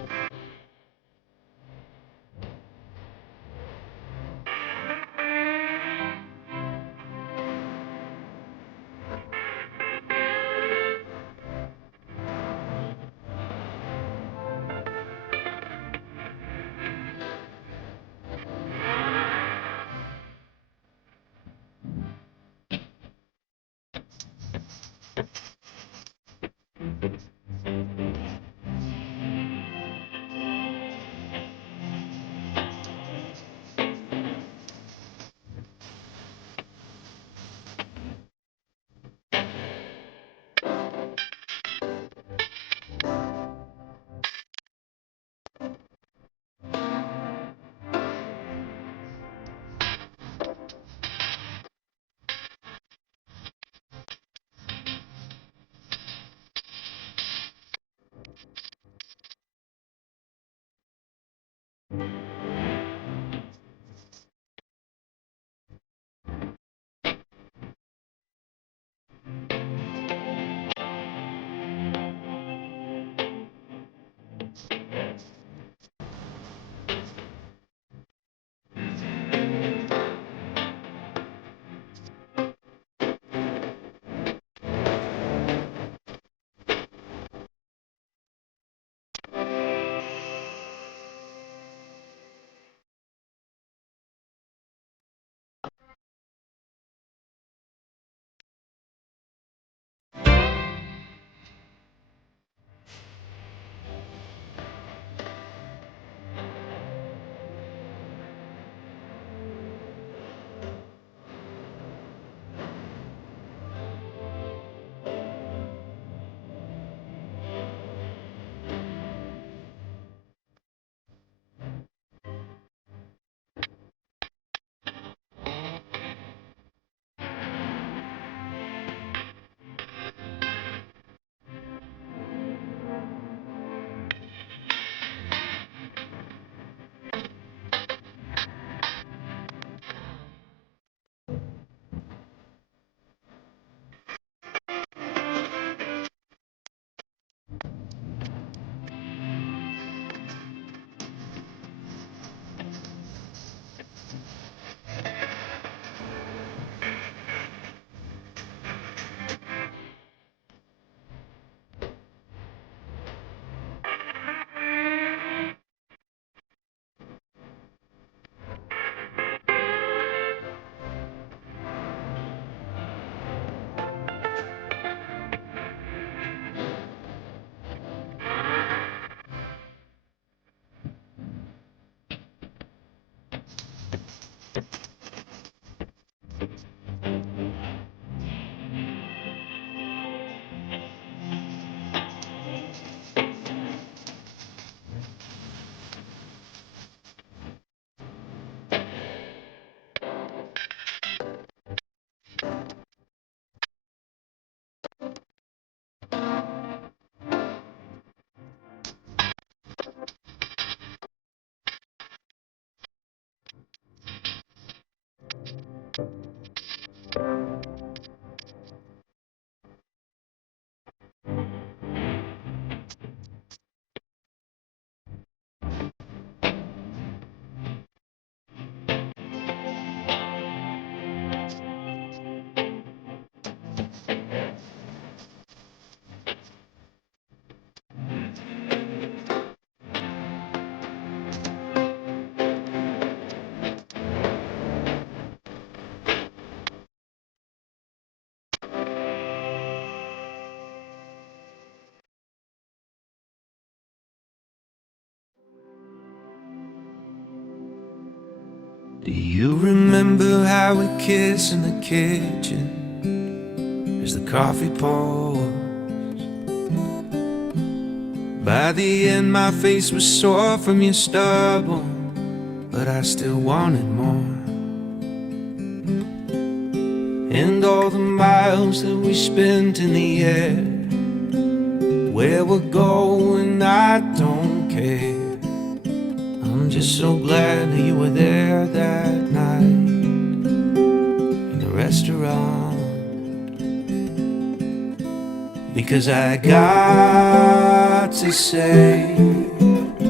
Do you remember how we kissed in the kitchen as the coffee pours? By the end my face was sore from your stubble, but I still wanted more. And all the miles that we spent in the air, where we're going I don't care. I'm just so glad that you were there that night in the restaurant, because I got to say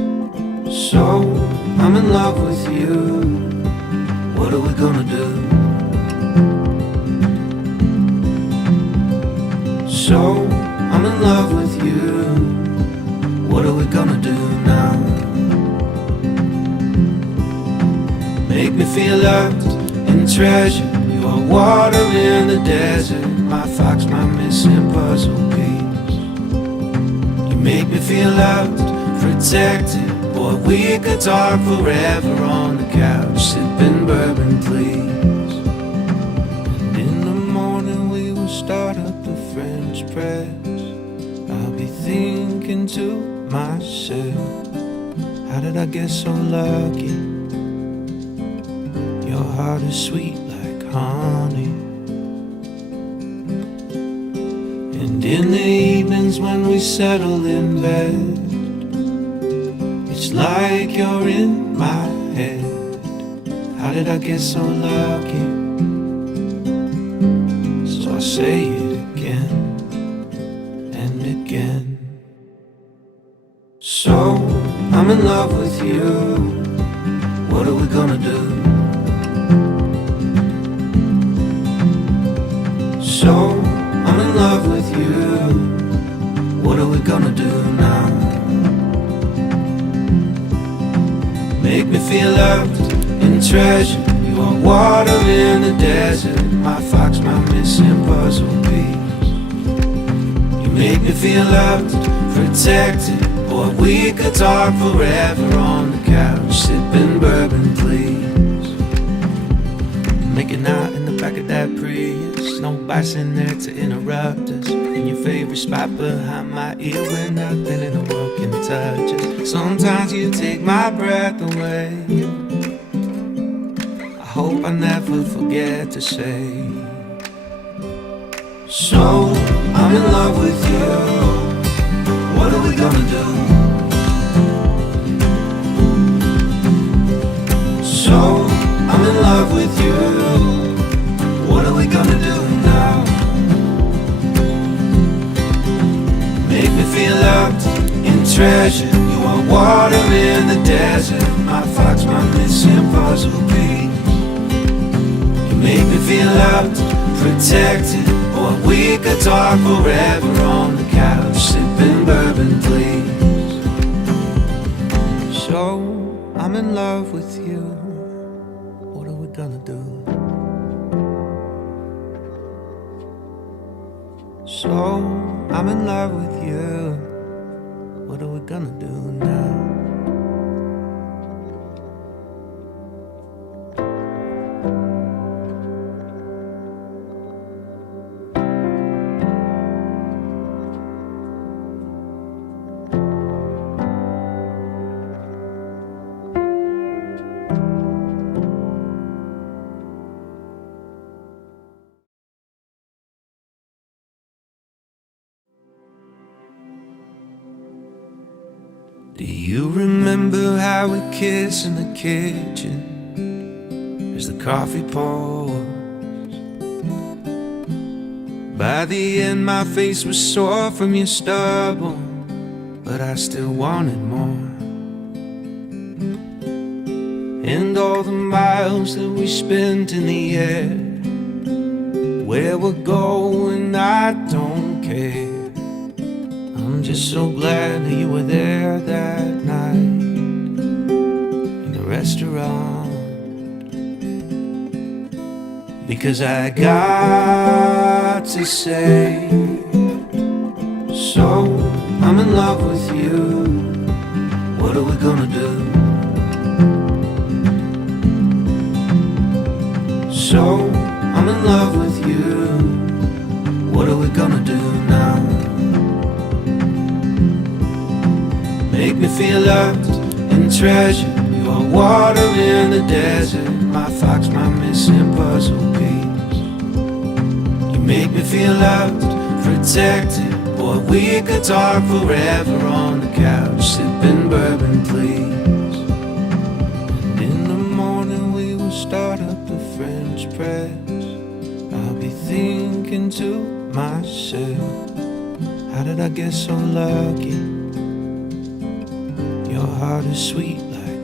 So I'm in love with you. What are we gonna do? So I'm in love with you. What are we gonna do now? Make me feel loved and treasured. You are water in the desert, my fox, my missing puzzle piece. You make me feel loved, protected. Boy, we could talk forever on the couch, sipping bourbon, please. And in the morning we will start up the French press. I'll be thinking to myself, how did I get so lucky? Your heart is sweet like honey. And in the evenings when we settle in bed, it's like you're in my head. How did I get so lucky? So I say it again and again. So I'm in love with you. What are we gonna do? So I'm in love with you. What are we gonna do now? Make me feel loved and treasured. You are water in the desert, my fox, my missing puzzle piece. You make me feel loved, protected. Boy, we could talk forever on the couch, sipping bourbon, please. Making out in the back of that Prius, no bites in there to interrupt us. In your favorite spot behind my ear where nothing in the world can touch us. Sometimes you take my breath away. I hope I never forget to say. So I'm in love with you. What are we gonna do? So I'm in love with you. What are we gonna do now? Make me feel loved and treasured. You are water in the desert, my fox, my missing puzzle piece. You make me feel loved, protected. Or we could talk forever on the couch, sipping bourbon, please. So I'm in love with you. What are we gonna do? So I'm in love with you. What are we gonna do now? Do you remember how we kissed in the kitchen as the coffee pours? By the end my face was sore from your stubble, but I still wanted more. And all the miles that we spent in the air, where we're going I don't care. I'm just so glad that you were there that night in the restaurant, because I got to say, so I'm in love with you. What are we gonna do? So I'm in love with you. What are we gonna do now? Make me feel loved and treasured. You are water in the desert, my fox, my missing puzzle piece. You make me feel loved, protected. Boy, we could talk forever on the couch, sipping bourbon, please. And in the morning we will start up the French press. I'll be thinking to myself, how did I get so lucky? Your heart is sweet like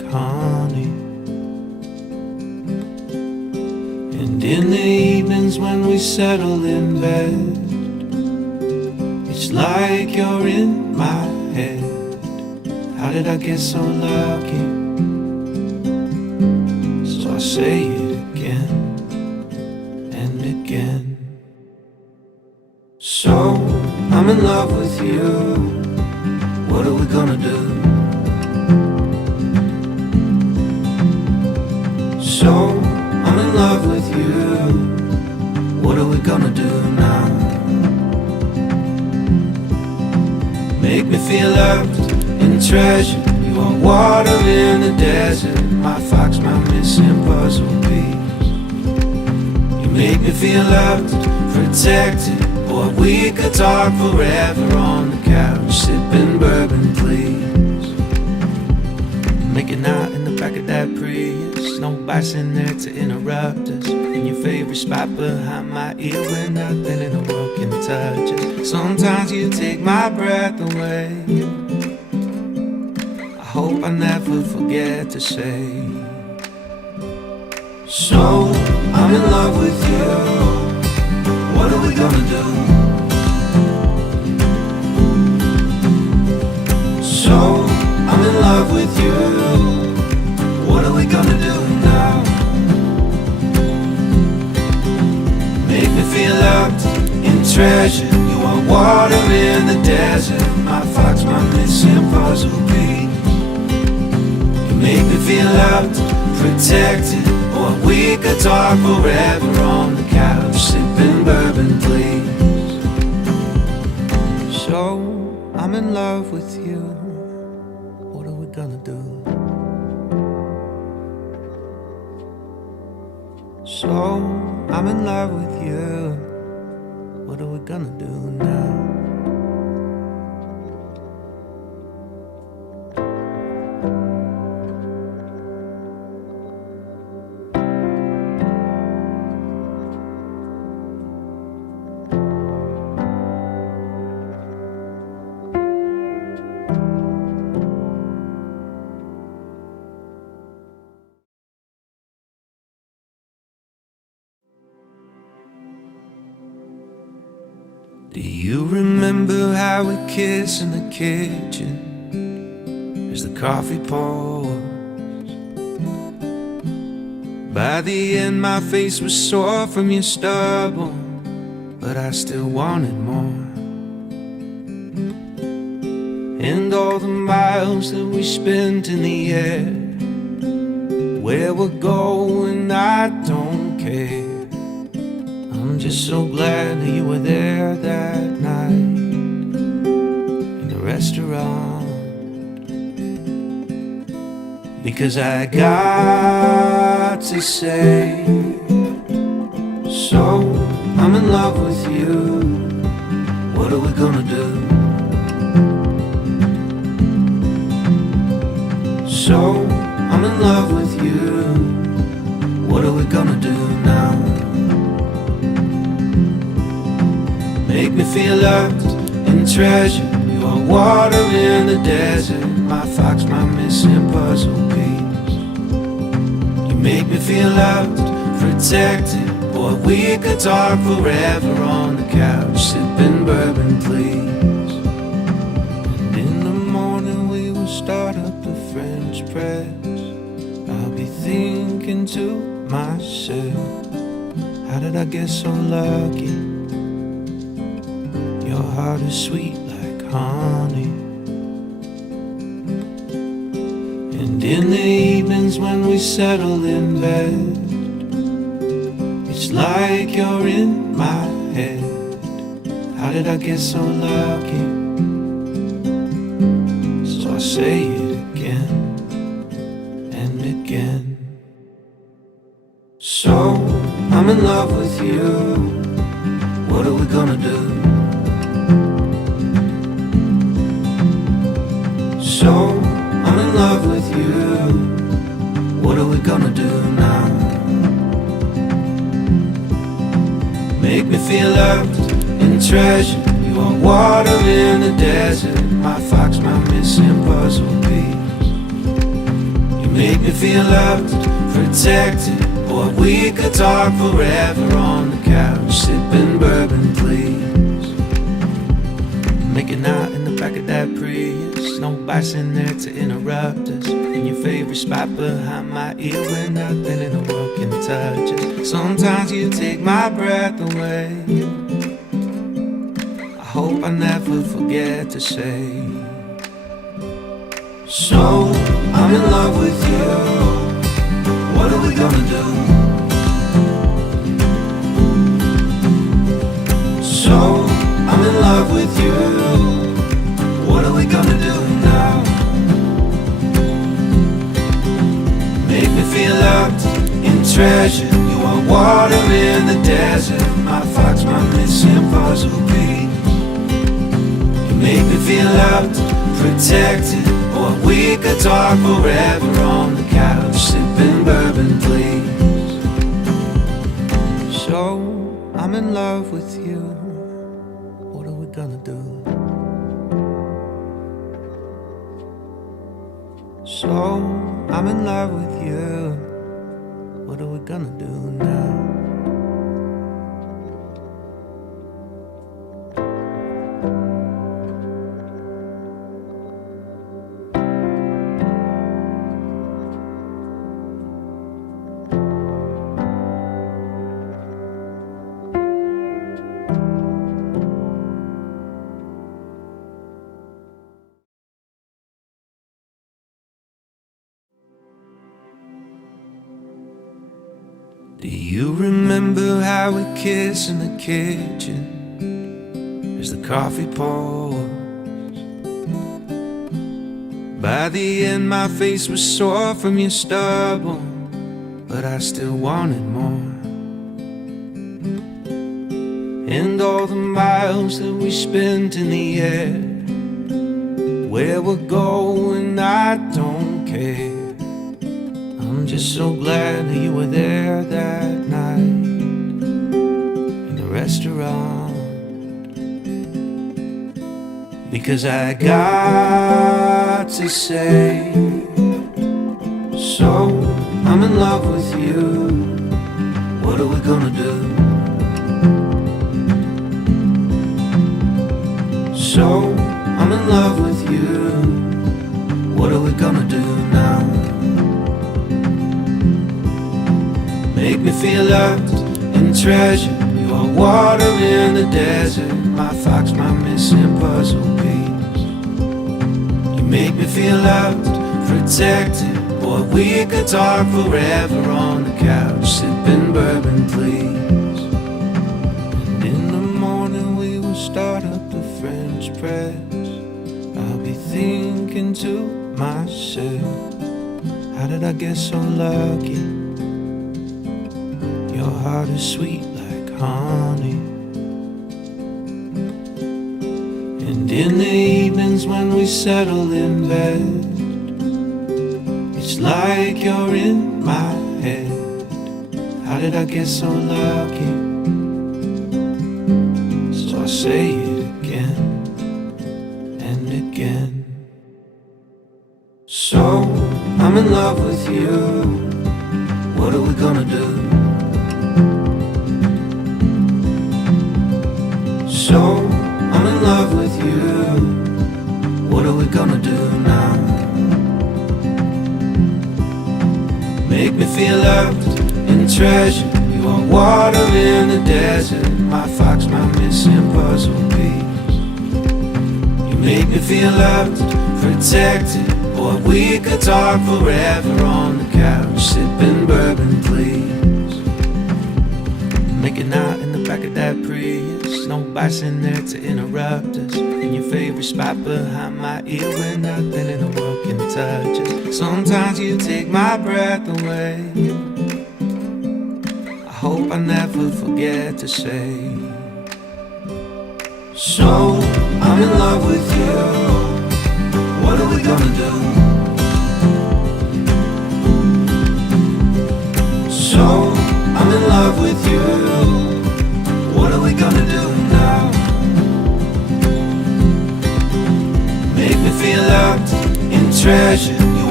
honey. And in the evenings when we settle in bed, it's like you're in my head. How did I get so lucky? So I say it again and again. So I'm in love with you. What are we gonna do? So I'm in love with you. What are we gonna do now? Make me feel loved and treasured. You are water in the desert, my fox, my missing puzzle piece. You make me feel loved, protected. Boy, we could talk forever on the couch, sipping bourbon, please. Making out in the back of that Prius, no bikes in there to interrupt us. In your favorite spot behind my ear where nothing in the world can touch us. Sometimes you take my breath away. I hope I never forget to say. So I'm in love with you. What are we gonna do? So I'm in love with you. What are we gonna do now? Make me feel loved and treasured. You are water in the desert, my fox, my missing puzzle piece. You make me feel loved, protected. Or we could talk forever on the couch, sipping bourbon, please. So I'm in love with you. What are we gonna do? So I'm in love with you. What are we gonna do now? Do you remember how we kissed in the kitchen as the coffee pours? By the end my face was sore from your stubble, but I still wanted more. And all the miles that we spent in the air, where we're going I don't care. I'm just so glad that you were there that night in the restaurant, because I got to say, so I'm in love with you. What are we gonna do? So I'm in love with you. What are we gonna do now? Make me feel loved and treasured. You are water in the desert, my fox, my missing puzzle piece. You make me feel loved, protected. Boy, we could talk forever on the couch, sipping bourbon, please. And in the morning we will start up the French press. I'll be thinking to myself, how did I get so lucky? Your heart is sweet like honey. And in the evenings when we settle in bed, it's like you're in my head. How did I get so lucky? So I say it again and again. So I'm in love with you. What are we gonna do? So I'm in love with you. What are we gonna do now? Make me feel loved and treasured. You are water in the desert, my fox, my missing puzzle piece. You feel loved, protected. Boy, we could talk forever on the couch, sipping bourbon, please. Making out in the back of that Prius, nobody's in there to interrupt us. In your favorite spot behind my ear, where nothing in the world can touch us. Sometimes you take my breath away. I hope I never forget to say, so I'm in love with you. What are we gonna do? So I'm in love with you. What are we gonna do now? Make me feel loved and treasured. You are water in the desert. My fox, my missing puzzle piece. You make me feel loved, protected. Boy, we could talk forever on the couch, sipping bourbon, please. So I'm in love with you. What are we gonna do? So I'm in love with you. What are we gonna do now? Do you remember how we kissed in the kitchen as the coffee pours? By the end my face was sore from your stubble, but I still wanted more. And all the miles that we spent in the air, where we're going I don't care. I'm just so glad that you were there that night in the restaurant, because I got to say, so I'm in love with you. What are we gonna do? So I'm in love with you. What are we gonna do now? Make me feel loved and treasured. You are water in the desert. My fox, my missing puzzle piece. You make me feel loved, protected. Boy, we could talk forever on the couch, sipping bourbon, please. And in the morning we will start up the French press. I'll be thinking to myself, how did I get so lucky? Your heart is sweet like honey. And in the evenings when we settle in bed, it's like you're in my head. How did I get so lucky? So I say it again and again. So I'm in love with you. What are we gonna do? So I'm in love with you. What are we gonna do now? Make me feel loved and treasured. You are water in the desert. My fox, my missing puzzle piece. You make me feel loved, protected. Boy, we could talk forever on the couch, sipping bourbon, please. Making out in the back of that Prius, nobody's in there to interrupt us. In your favorite spot behind my ear, where nothing in the world can touch us. Sometimes you take my breath away. I hope I never forget to say, so I'm in love with you. What are we gonna do? So I'm in love with you. What are we gonna do now? Make me feel loved and treasured. You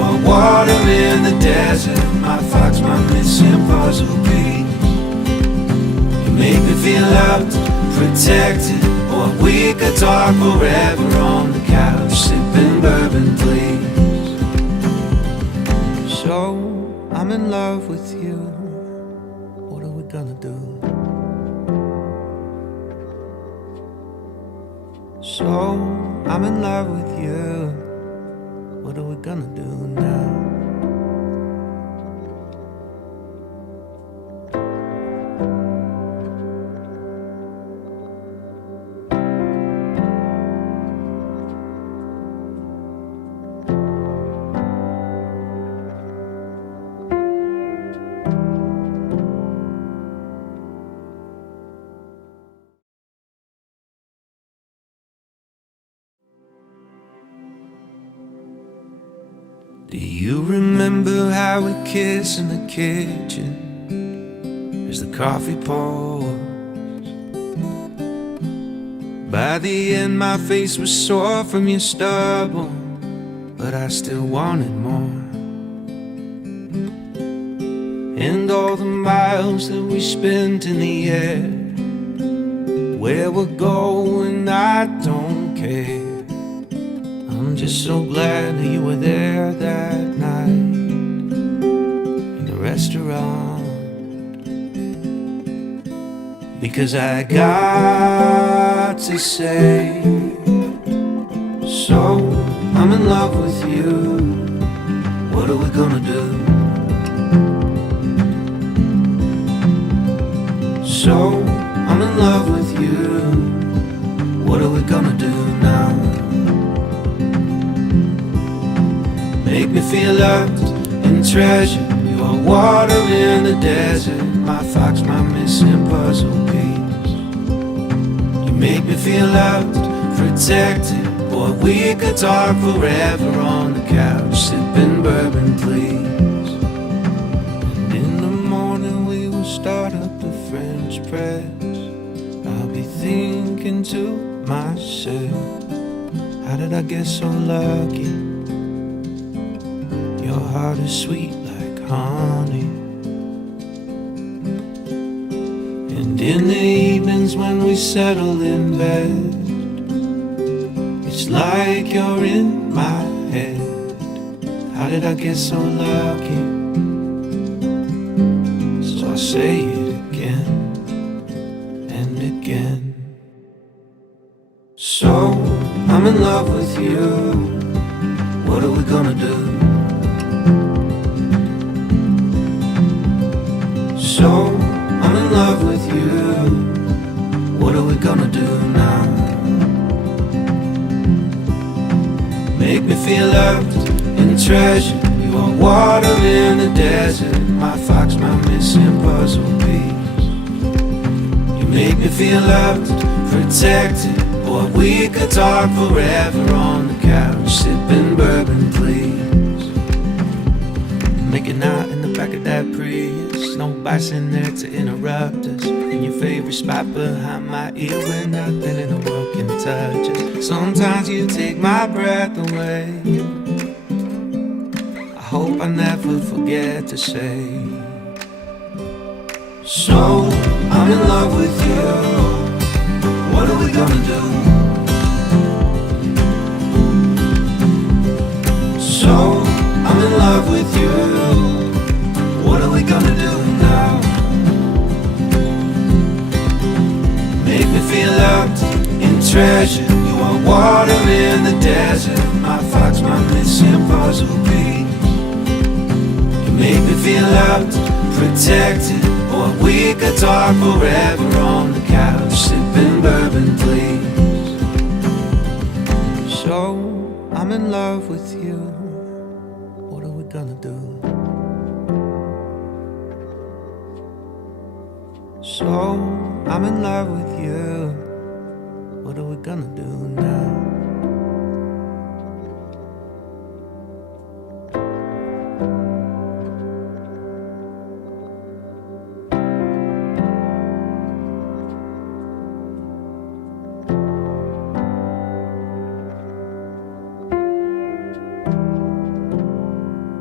are water in the desert. My fox, my missing puzzle piece. You make me feel loved, protected, or we could talk forever on the couch, sipping bourbon, please. So, I'm in love with you. What are we gonna do? So, I'm in love with you. What are we gonna do now? Do you remember how we kissed in the kitchen as the coffee pours? By the end my face was sore from your stubble, but I still wanted more. And all the miles that we spent in the air, where we're going I don't care. I'm just so glad that you were there that night in the restaurant, because I got to say, so I'm in love with you. What are we gonna do? So I'm in love with you. What are we gonna do now? Make me feel loved and treasured. You are water in the desert. My fox, my missing puzzle piece. You make me feel loved, protected. Boy, we could talk forever on the couch, sipping bourbon, please. And in the morning we will start up the French press. I'll be thinking to myself, how did I get so lucky? Your heart is sweet like honey. And in the evenings when we settle in bed, it's like you're in my head. How did I get so lucky? So I say it again and again. So I'm in love with you. What are we gonna do? So, I'm in love with you. What are we gonna do now? Make me feel loved and treasured. You are water in the desert. My fox, my missing puzzle piece. You make me feel loved, protected. Boy, we could talk forever on the couch, sipping bourbon, please. Making out in the back of that Prius, no bites in there to interrupt us. In your favorite spot behind my ear where nothing in the world can touch us. Sometimes you take my breath away. I hope I never forget to say, so I'm in love with you. What are we gonna do? So I'm in love with you. What are we gonna do now? Make me feel loved and treasured. You are water in the desert. My fox, my missing puzzle piece. You make me feel loved, protected. Or we could talk forever on the couch, sipping bourbon, please. So I'm in love with you. What are we gonna do? So I'm in love with you. What are we gonna do now?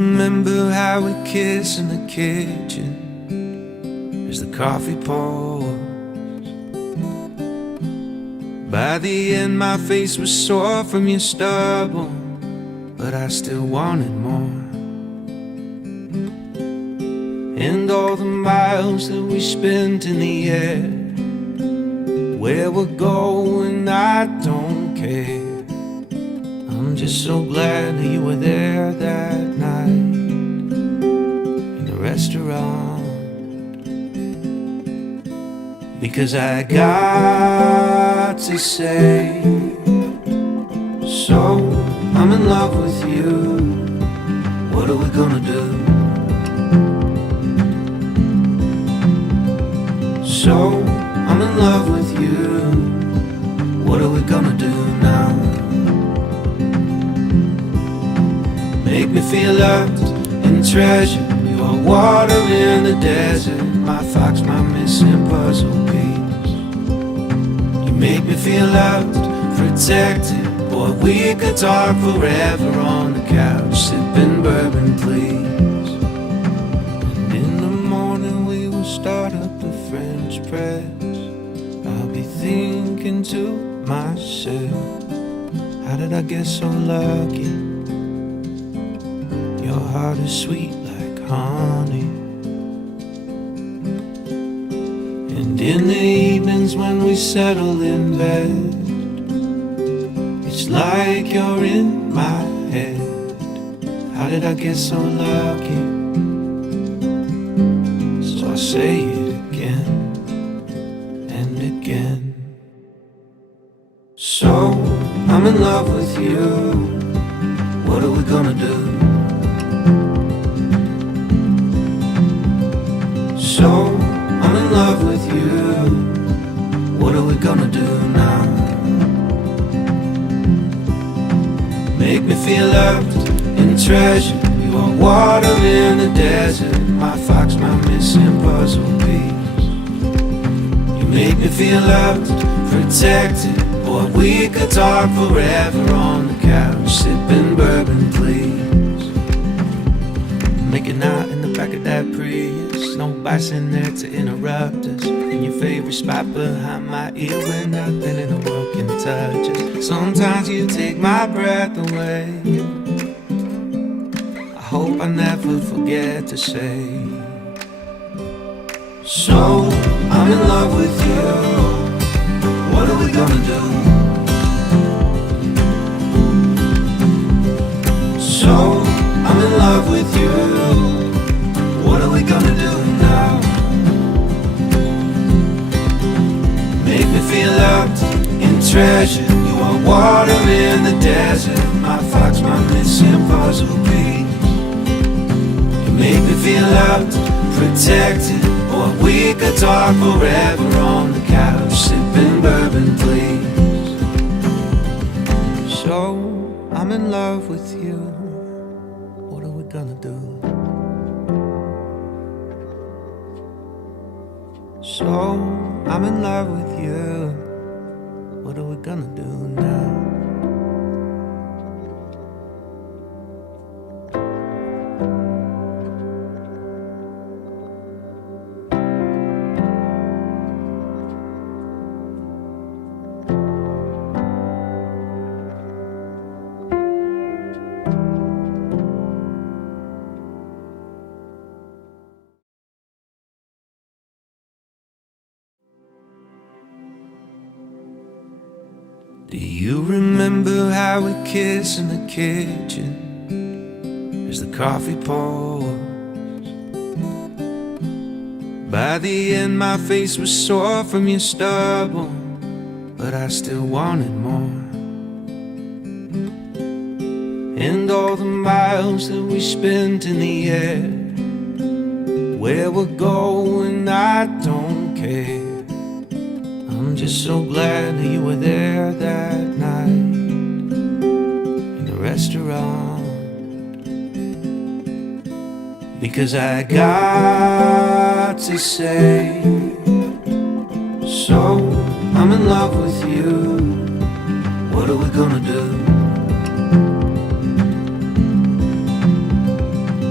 remember how we kissed in the kitchen as the coffee pours? By the end my face was sore from your stubble, but I still wanted more. And all the miles that we spent in the air, where we're going I don't care. I'm just so glad that you were there that night in the restaurant, because I got to say, so I'm in love with you, what are we gonna do? So I'm in love with you, what are we gonna do now? Make me feel loved and treasured. You are water in the desert, my fox, my missing puzzle piece. You make me feel loved, protected. Boy, we could talk forever on the couch, sipping bourbon, please. And in the morning we will start up the French press. I'll be thinking to myself, how did I get so lucky? Your heart is sweet like honey. And in the evenings when we settle in bed, it's like you're in my head. How did I get so lucky? So I say it again and again. So I'm in love with you, what are we gonna do? So I'm in love with you, what are we gonna do now? Make me feel loved and treasured. You are water in the desert, my fox, my missing puzzle piece. You make me feel loved, protected. Boy, we could talk forever on the couch, sipping bourbon, please. Making out in the back of that Prius, nobody's in there to interrupt us. In your favorite spot behind my ear where nothing in the world can touch us. Sometimes you take my breath away. I hope I never forget to say, so I'm in love with you, what are we gonna do? So I'm in love with you, what are we gonna do now? Make me feel loved and treasured. You are water in the desert, my fox, my missing puzzle piece. You make me feel loved, protected. Or we could talk forever on the couch, sipping bourbon, please. So I'm in love with you, what are we gonna do? So I'm in love with you, what are we gonna do now? Do you remember how we kissed in the kitchen as the coffee pours? By the end my face was sore from your stubble, but I still wanted more. And all the miles that we spent in the air, where we're going I don't care. I'm just so glad that you were there that night in the restaurant, because I got to say, so I'm in love with you, what are we gonna do?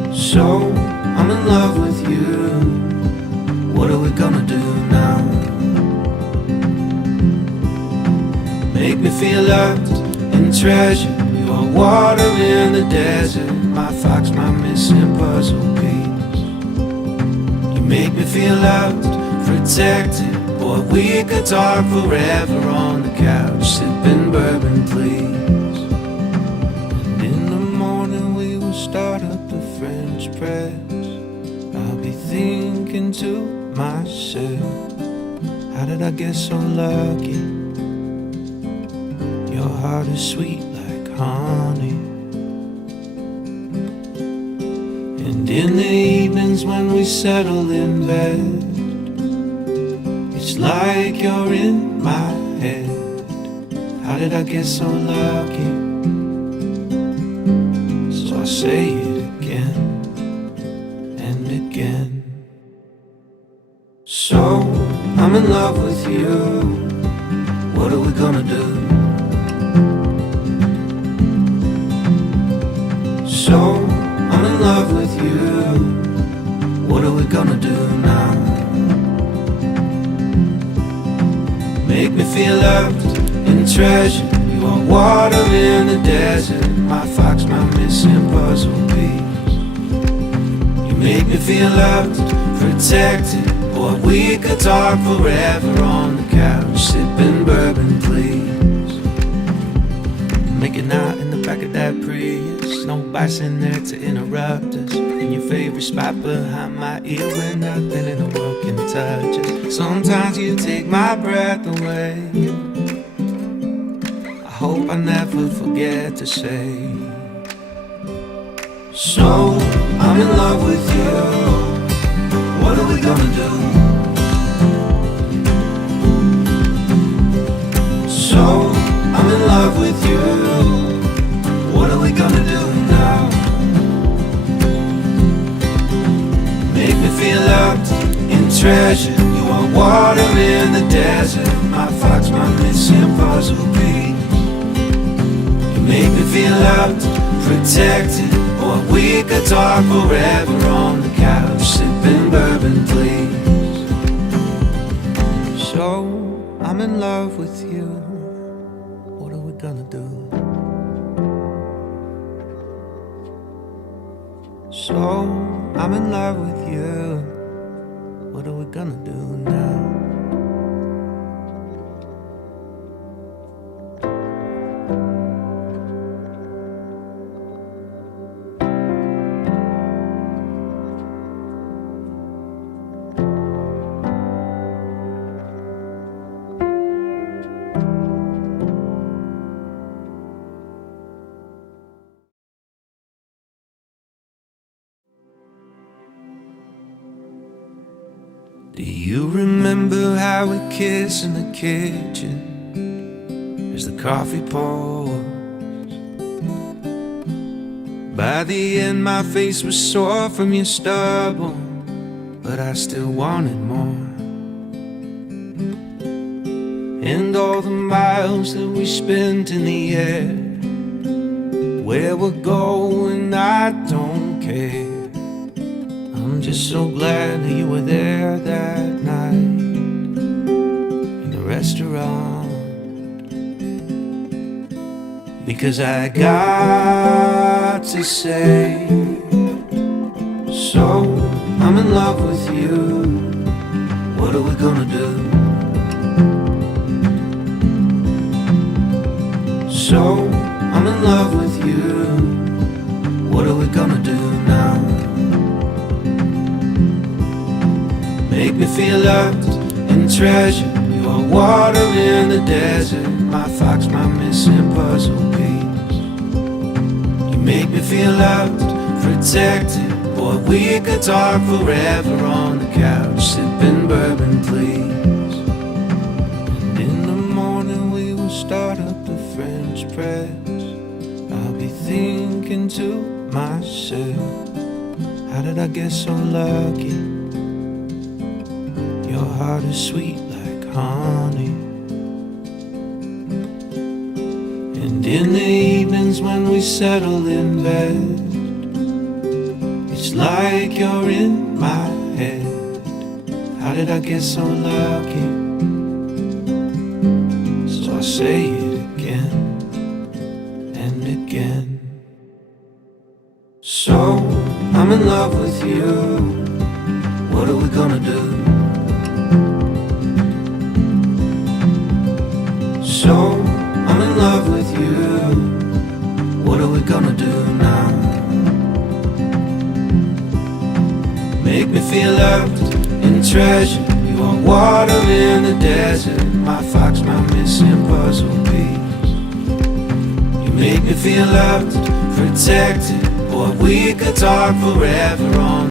So I'm in love with you. What are we gonna do now? Make me feel loved and treasured. You are water in the desert, my fox, my missing puzzle piece. You make me feel loved, protected. Boy, we could talk forever on the couch, sipping bourbon, please. And in the morning we will start up the French press. I'll be thinking to myself, how did I get so lucky? Your heart is sweet like honey. And in the evenings when we settle in bed, it's like you're in my head. How did I get so lucky? So I say it again and again. So I'm in love with you. What are we gonna do? So I'm in love with you. What are we gonna do now? Make me feel loved and treasured. You are water in the desert, my fox, my missing puzzle piece. You make me feel loved, protected. Boy, we could talk forever on the couch, sipping bourbon, please. Making out in the back of that Prius, no bikes in there to interrupt us. In your favorite spot behind my ear where nothing in the world can touch us. Sometimes you take my breath away. I hope I never forget to say. So I'm in love with you. What are we gonna do? So I'm in love with you. What are we gonna do now? Make me feel loved and treasured. You are water in the desert, my fox, my missing puzzle piece. You make me feel loved, protected. Or we could talk forever on the couch, sipping bourbon, please. So I'm in love with you. What are we gonna do? So I'm in love with you. What are we gonna do now? Do you remember how we kissed in the kitchen as the coffee pours? By the end my face was sore from your stubble, but I still wanted more. And all the miles that we spent in the air, where we're going I don't care. I'm just so glad that you were there that night in the restaurant, because I got to say, so I'm in love with you. What are we gonna do? So I'm in love with you. What are we gonna do now? Make me feel loved and treasured. You are water in the desert, my fox, my missing puzzle piece. You make me feel loved, protected. Boy, we could talk forever on the couch, sipping bourbon, please. And in the morning we will start up the French press. I'll be thinking to myself, how did I get so lucky? Your heart is sweet like honey. And in the evenings when we settle in bed, it's It's like you're in my head. How did I get so lucky? So I say it again and again. So I'm in love with you. What are we gonna do? So I'm in love with you. What are we gonna do now? Make me feel loved and treasured. You are water in the desert, my fox, my missing puzzle piece. You make me feel loved, protected. Boy, we could talk forever on